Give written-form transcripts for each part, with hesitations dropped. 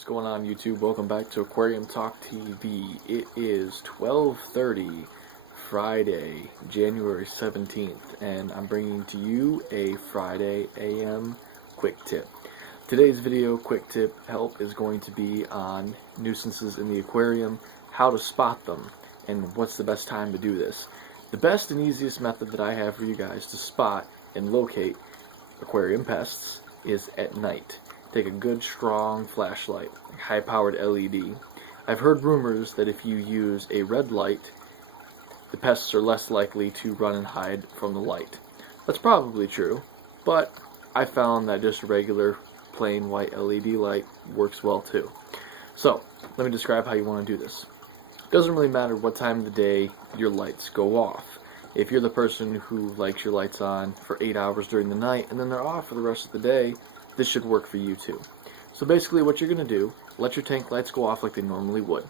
What's going on, YouTube? Welcome back to Aquarium Talk TV. It is 12:30 Friday, January 17th, and I'm bringing to you a Friday AM quick tip. Today's video quick tip help is going to be on nuisances in the aquarium, how to spot them, and what's the best time to do this. The best and easiest method that I have for you guys to spot and locate aquarium pests is at night. Take a good strong flashlight, like high-powered LED. I've heard rumors that if you use a red light, the pests are less likely to run and hide from the light. That's probably true, but I found that just a regular plain white LED light works well too. So, let me describe how you want to do this. It doesn't really matter what time of the day your lights go off. If you're the person who likes your lights on for 8 hours during the night and then they're off for the rest of the day, this should work for you too. So basically what you're going to do, let your tank lights go off like they normally would.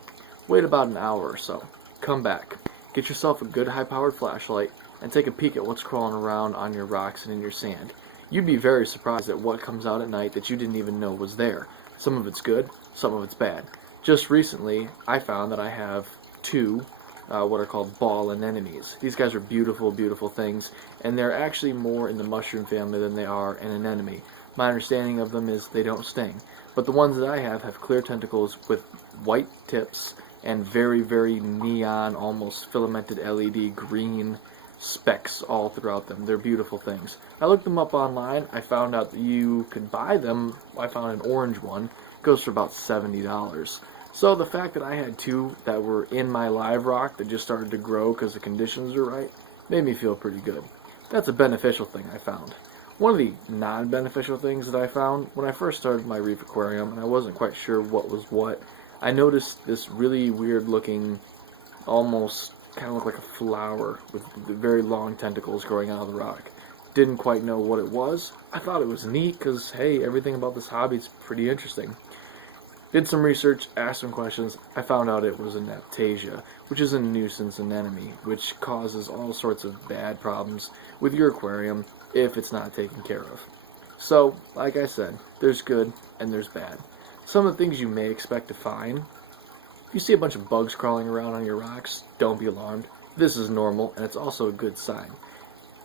Wait about an hour or so. Come back. Get yourself a good high-powered flashlight and take a peek at what's crawling around on your rocks and in your sand. You'd be very surprised at what comes out at night that you didn't even know was there. Some of it's good, some of it's bad. Just recently, I found that I have two what are called ball anemones. These guys are beautiful, beautiful things, and they're actually more in the mushroom family than they are an anemone. My understanding of them is they don't sting, but the ones that I have clear tentacles with white tips and very, very neon, almost filamented LED green specks all throughout them. They're beautiful things. I looked them up online. I found out that you could buy them. I found an orange one. It goes for about $70. So the fact that I had two that were in my live rock that just started to grow because the conditions are right made me feel pretty good. That's a beneficial thing I found. One of the non-beneficial things that I found when I first started my reef aquarium, and I wasn't quite sure what was what, I noticed this really weird looking, almost kind of looked like a flower with very long tentacles growing out of the rock. Didn't quite know what it was. I thought it was neat because, hey, everything about this hobby is pretty interesting. Did some research, asked some questions. I found out it was a Naptasia, which is a nuisance anemone, which causes all sorts of bad problems with your aquarium if it's not taken care of. So, like I said, there's good and there's bad. Some of the things you may expect to find, if you see a bunch of bugs crawling around on your rocks, don't be alarmed. This is normal, and it's also a good sign.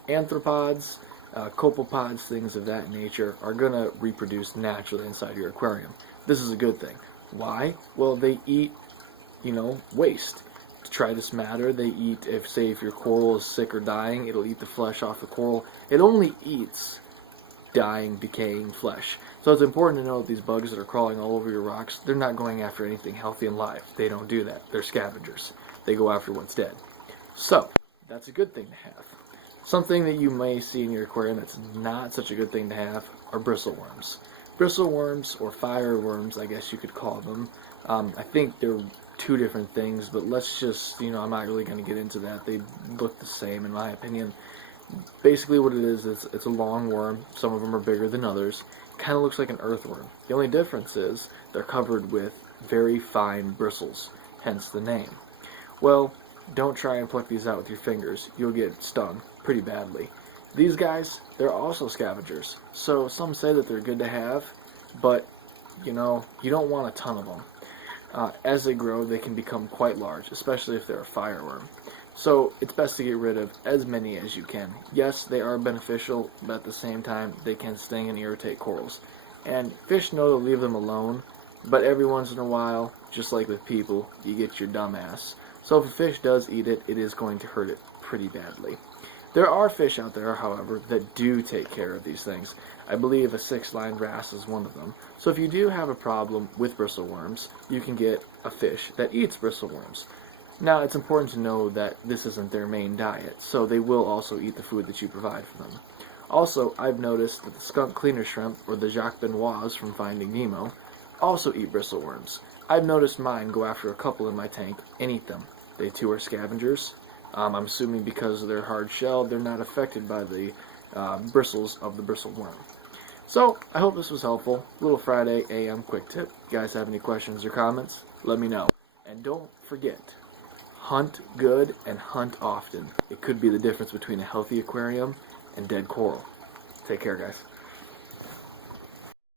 Arthropods, copepods, things of that nature are going to reproduce naturally inside your aquarium. This is a good thing. Why? Well, they eat, waste. Detritus matter, they eat, if your coral is sick or dying, it'll eat the flesh off the coral. It only eats dying, decaying flesh. So it's important to know that these bugs that are crawling all over your rocks, they're not going after anything healthy and live. They don't do that. They're scavengers. They go after what's dead. So, that's a good thing to have. Something that you may see in your aquarium that's not such a good thing to have are bristleworms. Bristleworms, or fireworms, I guess you could call them. I think they're two different things, but let's just, I'm not really going to get into that. They look the same in my opinion. Basically what it is, it's a long worm. Some of them are bigger than others. Kind of looks like an earthworm. The only difference is they're covered with very fine bristles, hence the name. Well, don't try and pluck these out with your fingers. You'll get stung pretty badly. These guys, they're also scavengers. So some say that they're good to have, but you don't want a ton of them. As they grow, they can become quite large, especially if they're a fireworm. So it's best to get rid of as many as you can. Yes, they are beneficial, but at the same time, they can sting and irritate corals. And fish know to leave them alone, but every once in a while, just like with people, you get your dumb ass. So if a fish does eat it, it is going to hurt it pretty badly. There are fish out there, however, that do take care of these things. I believe a six-lined wrasse is one of them. So if you do have a problem with bristleworms, you can get a fish that eats bristleworms. Now, it's important to know that this isn't their main diet, so they will also eat the food that you provide for them. Also, I've noticed that the skunk cleaner shrimp, or the Jacques Benoits from Finding Nemo, also eat bristleworms. I've noticed mine go after a couple in my tank and eat them. They too are scavengers. I'm assuming because of their hard shell, they're not affected by the bristles of the bristleworm. So, I hope this was helpful. Little Friday AM quick tip. If you guys have any questions or comments, let me know. And don't forget, hunt good and hunt often. It could be the difference between a healthy aquarium and dead coral. Take care, guys.